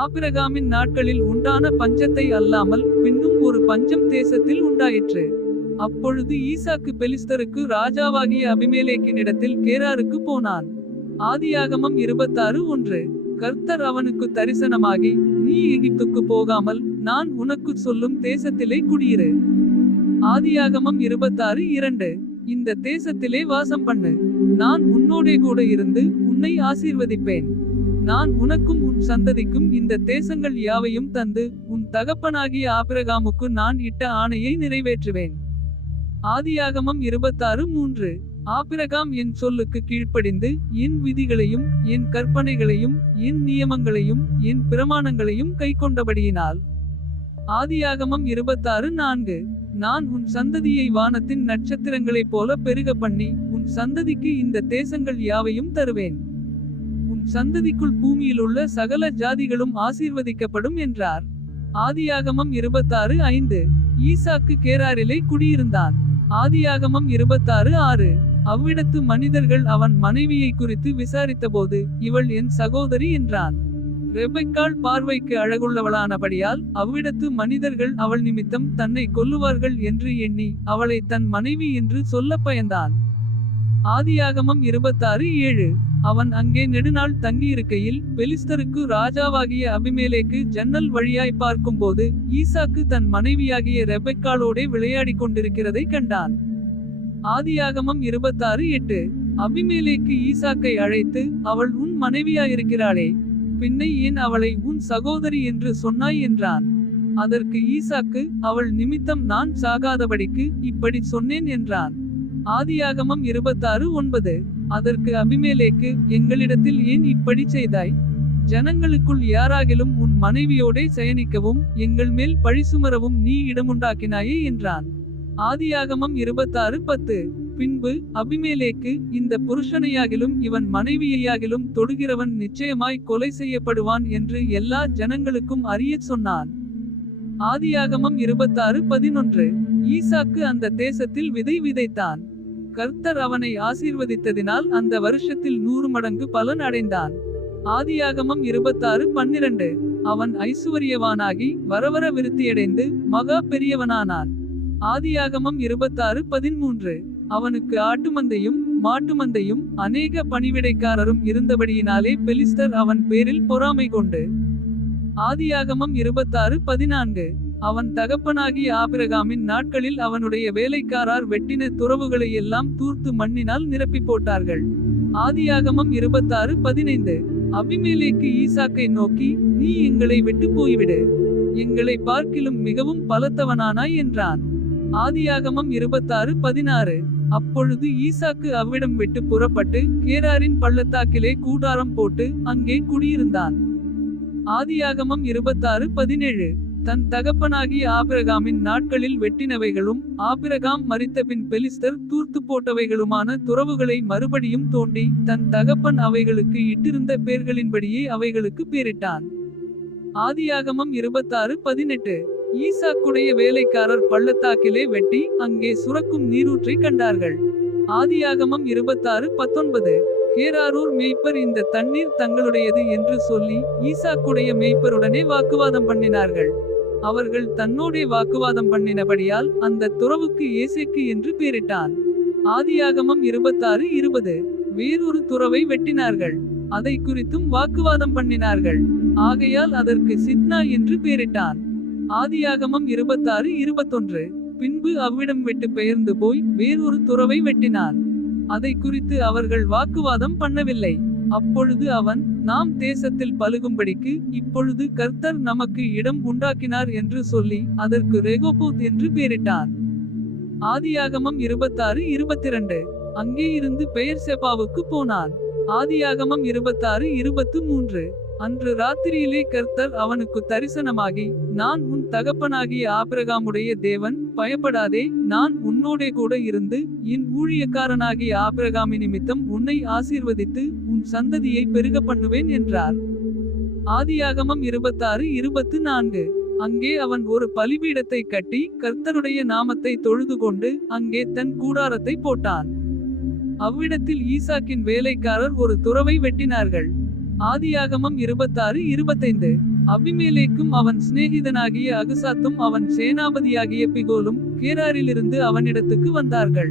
ஆபிரகாமின் நாட்களில் உண்டான பஞ்சத்தை அல்லாமல் பின்னும் ஒரு பஞ்சம் தேசத்தில் உண்டாயிற்று. அப்பொழுது ஈசாக்கு பெலிஸ்தருக்கு ராஜாவாகிய அபிமெலேக்கினிடத்தில் கேராருக்கு போனான். ஆதியாகமம் 26:1. கர்த்தர் அவனுக்கு தரிசனமாகி, நீ எகிப்துக்கு போகாமல் நான் உனக்குச் சொல்லும் தேசத்திலே குடியிரு. ஆதியாகமம் 26:2. இந்த தேசத்திலே வாசம் பண்ணு. நான் உன்னோடே கூட இருந்து உன்னை ஆசீர்வதிப்பேன். நான் உனக்கும் உன் சந்ததிக்கும் இந்த தேசங்கள் யாவையும் தந்து உன் தகப்பனாகிய ஆபிரகாமுக்கு நான் இட்ட ஆணையை நிறைவேற்றுவேன். ஆதியாகமம் 26:3. ஆபிரகாம் என் சொல்லுக்கு கீழ்ப்படிந்து என் விதிகளையும் என் கற்பனைகளையும் என் நியமங்களையும் என் பிரமாணங்களையும் கைக்கொண்டபடியினால். ஆதியாகமம் 26:4. நான் உன் சந்ததியை வானத்தின் நட்சத்திரங்களைப் போல பெருக பண்ணி உன் சந்ததிக்கு இந்த தேசங்கள் யாவையும் தருவேன். உன் சந்ததிக்குள் பூமியிலுள்ள சகல ஜாதிகளும் ஆசீர்வதிக்கப்படும் என்றார். ஆதியாகமம் 26:5. ஈசாக்கு கேராரிலே குடியிருந்தான். ஆதியாகமம் 26:6. அவ்விடத்து மனிதர்கள் அவன் மனைவியை குறித்து விசாரித்தபோது இவள் என் சகோதரி என்றான். ரெபெக்காள் பார்வைக்கு அழகுள்ளவளானபடியால் அவ்விடத்து மனிதர்கள் அவள் நிமித்தம் தன்னை கொல்லுவார்கள் என்று எண்ணி அவளை தன் மனைவி என்று சொல்ல பயந்தான். ஆதியாகமம் 26:7. அவன் அங்கே நெடுநாள் தங்கியிருக்கையில் பெலிஸ்தருக்கு ராஜாவாகிய அபிமெலேக்கு ஜன்னல் வழியாய் பார்க்கும்போது ஈசாக்கு தன் மனைவியாகிய ரெபெக்காளோடே விளையாடிக் கொண்டிருக்கிறதை கண்டான். ஆதியாகமம் 26:8. அபிமெலேக்கு ஈசாக்கை அழைத்து, அவள் உன் மனைவியாயிருக்கிறாளே, பின்னை ஏன் அவளை உன் சகோதரி என்று சொன்னாய் என்றான். அதற்கு ஈசாக்கு, அவள் நிமித்தம் நான் சாகாதபடிக்கு இப்படி சொன்னேன் என்றான். ஆதியாகமம் 26:9. அதற்கு அபிமெலேக்கு, எங்களிடத்தில் ஏன் இப்படி செய்தாய்? ஜனங்களுக்குள் யாராகிலும் உன் மனைவியோடே சயனிக்கவும் எங்கள் மேல் பழிசுமரவும் நீ இடமுண்டாக்கினாயே என்றான். ஆதியாகமம் 26:10. பின்பு அபிமெலேக்கு, இந்த புருஷனையாகிலும் இவன் மனைவியையாகிலும் தொடுகிறவன் நிச்சயமாய் கொலை செய்யப்படுவான் என்று எல்லா ஜனங்களுக்கும் அறியச் சொன்னான். ஆதியாகமம் 26:11. ஈசாக்கு அந்த தேசத்தில் விதை விதைத்தான். கர்த்தர் அவனை ஆசீர்வதித்ததினால் அந்த வருஷத்தில் 100 மடங்கு பலன் அடைந்தான். ஆதியாகமம் 26:12. அவன் ஐசுவரியவானாகி வரவர விருத்தியடைந்து மகா பெரியவனானான். ஆதியாகமம் 26:13. அவனுக்கு ஆட்டுமந்தையும் மாட்டுமந்தையும் அநேக பணிவிடைக்காரரும் இருந்தபடியினாலே பெலிஸ்தர் அவன் பேரில் பொறாமை கொண்டு. ஆதியாகமம் 26:14. அவன் தகப்பனாகிய ஆபிரகாமின் நாட்களில் அவனுடைய வேலைக்காரர் வெட்டின துறவுகளை எல்லாம் தூர்த்து மண்ணினால் நிரப்பி போட்டார்கள். ஆதியாகமம் 26:15. அபிமெலேக்கு ஈசாக்கை நோக்கி, நீ எங்களை விட்டு போய்விடு, எங்களை பார்க்கிலும் மிகவும் பலத்தவனானாய் என்றான். ஆதியாகமம் 26:16. அப்பொழுது ஈசாக்கு அவ்விடம் விட்டு புறப்பட்டு கேராரின் பள்ளத்தாக்கிலே கூடாரம் போட்டு அங்கே குடியிருந்தான். ஆதியாகமம் 26:17. தன் தகப்பனாகிய ஆபிரகாமின் நாட்களில் வெட்டினவைகளும் ஆபிரகாம் மரித்தபின் பெலிஸ்தர் தூர்த்து போட்டவைகளுமான துறவுகளை மறுபடியும் தோண்டி தன் தகப்பன் அவைகளுக்கு இட்டிருந்த பேர்களின்படியே அவைகளுக்கு பேரிட்டான். ஆதியாகமம் 26:18. ஈசாக்குடைய வேலைக்காரர் பள்ளத்தாக்கிலே வெட்டி அங்கே சுரக்கும் நீரூற்றை கண்டார்கள். ஆதியாகமம் 26:19. கேராரூர் மேய்ப்பர் இந்த தண்ணீர் தங்களுடையது என்று சொல்லி ஈசாக்குடைய மேய்ப்பருடனே வாக்குவாதம் பண்ணினார்கள். அவர்கள் தன்னோடே வாக்குவாதம் பண்ணினபடியால் அந்த துறவுக்கு ஏசேக்கு என்று பேரிட்டான். ஆதியாகமம் 26:20. வேறொரு துறவை வெட்டினார்கள், அதை குறித்தும் வாக்குவாதம் பண்ணினார்கள், ஆகையால் அதற்கு சித்னா என்று பேரிட்டான். ஆதியாகமம் 26:21. பின்பு அவ்விடம் விட்டு பெயர்ந்து போய் வேறொரு துறவை வெட்டினான், அதை குறித்து அவர்கள் வாக்குவாதம் பண்ணவில்லை. அப்பொழுது அவன், நாம் தேசத்தில் பலுகும்படிக்கு இப்பொழுது கர்த்தர் நமக்கு இடம் உண்டாக்கினார் என்று சொல்லி அதற்கு ரெகோபோத் என்று பேரிட்டான். ஆதியாகமம் 26:22. அங்கே இருந்து பெயர்செபாவுக்கு போனான். ஆதியாகமம் 26:23. அன்று ராத்திரியிலே கர்த்தர் அவனுக்கு தரிசனமாகி, நான் உன் தகப்பனாகிய ஆபிரகாமுடைய தேவன், பயப்படாதே, நான் உன்னோடே கூட இருந்து என் ஊழியக்காரனாகிய ஆபிரகாமி நிமித்தம் உன்னை ஆசீர்வதித்து உன் சந்ததியை பெருக பண்ணுவேன் என்றார். ஆதியாகமம் 26:24. அங்கே அவன் ஒரு பலிபீடத்தை கட்டி கர்த்தருடைய நாமத்தை தொழுது கொண்டு அங்கே தன் கூடாரத்தை போட்டான். அவ்விடத்தில் ஈசாக்கின் வேலைக்காரர் ஒரு துறவை வெட்டினார்கள். ஆதியாகமம் 26:25. அபிமெலேக்கும் அவன் சிநேகிதனாகிய அகுசாத்தும் அவன் சேனாபதியாகிய பிகோலும் கேராரிலிருந்து அவனிடத்துக்கு வந்தார்கள்.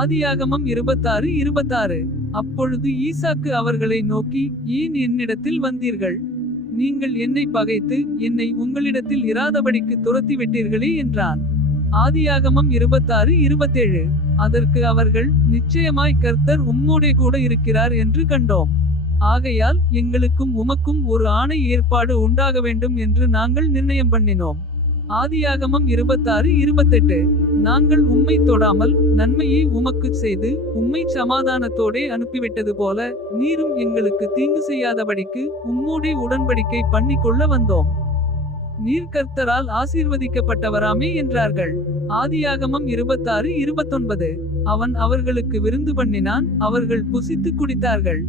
ஆதியாகமம் 26:26. அப்பொழுது ஈசாக்கு அவர்களை நோக்கி, ஏன் என்னிடத்தில் வந்தீர்கள்? நீங்கள் என்னை பகைத்து என்னை உங்களிடத்தில் இராதபடிக்கு துரத்தி விட்டீர்களே என்றான். ஆதியாகமம் 26:27. அதற்கு அவர்கள், நிச்சயமாய் கர்த்தர் உம்மோடே கூட இருக்கிறார் என்று கண்டோம். ஆகையால் எங்களுக்கும் உமக்கும் ஒரு ஆணை ஏற்பாடு உண்டாக வேண்டும் என்று நாங்கள் நிர்ணயம் பண்ணினோம். ஆதியாகமம் 26:28. நாங்கள் உம்மை தொடாமல் நன்மையை உமக்குச் செய்து உம்மை சமாதானத்தோடே அனுப்பிவிட்டது போல நீரும் எங்களுக்கு தீங்கு செய்யாதபடிக்கு உம்மோடே உடன்படிக்கை பண்ணிக்கொள்ள வந்தோம். நீர் கர்த்தரால் ஆசீர்வதிக்கப்பட்டவராமே என்றார்கள். ஆதியாகமம் 26:29. அவன் அவர்களுக்கு விருந்து பண்ணினான், அவர்கள் புசித்து குடித்தார்கள்.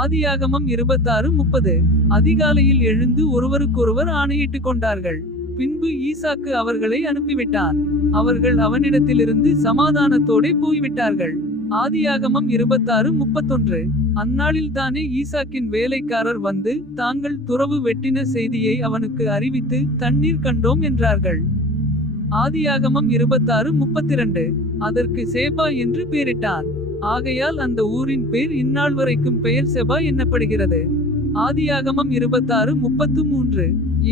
ஆதியாகமம் 26:30. அதிகாலையில் எழுந்து ஒருவருக்கொருவர் ஆணையிட்டுக் கொண்டார்கள். பின்பு ஈசாக்கு அவர்களை அனுப்பிவிட்டான். அவர்கள் அவனிடத்திலிருந்து சமாதானத்தோடே போய்விட்டார்கள். ஆதியாகமம் 26:31. அந்நாளில் தானே ஈசாக்கின் வேலைக்காரர் வந்து தாங்கள் துறவு வெட்டின செய்தியை அவனுக்கு அறிவித்து தண்ணீர் கண்டோம் என்றார்கள். ஆதியாகமம் 26:32. அதற்கு சேபா என்று பேரிட்டான். ஆகையால் அந்த ஊரின் பேர் இந்நாள் வரைக்கும் பெயர் செபா என்னப்படுகிறது. ஆதியாகமம் 26:33.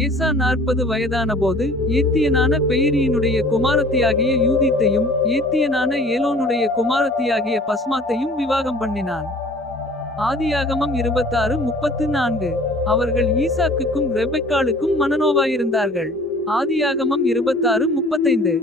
ஏசா 40 வயதான போது ஏத்தியனான பெயரியினுடைய குமாரத்தியாகிய யூதித்தையும் ஏத்தியனான ஏலோனுடைய குமாரத்தியாகிய பஸ்மாத்தையும் விவாகம் பண்ணினான். ஆதியாகமம் 26:34. அவர்கள் ஈசாக்குக்கும் ரெபெக்காளுக்கும் மனநோவாயிருந்தார்கள். ஆதியாகமம் 26:35.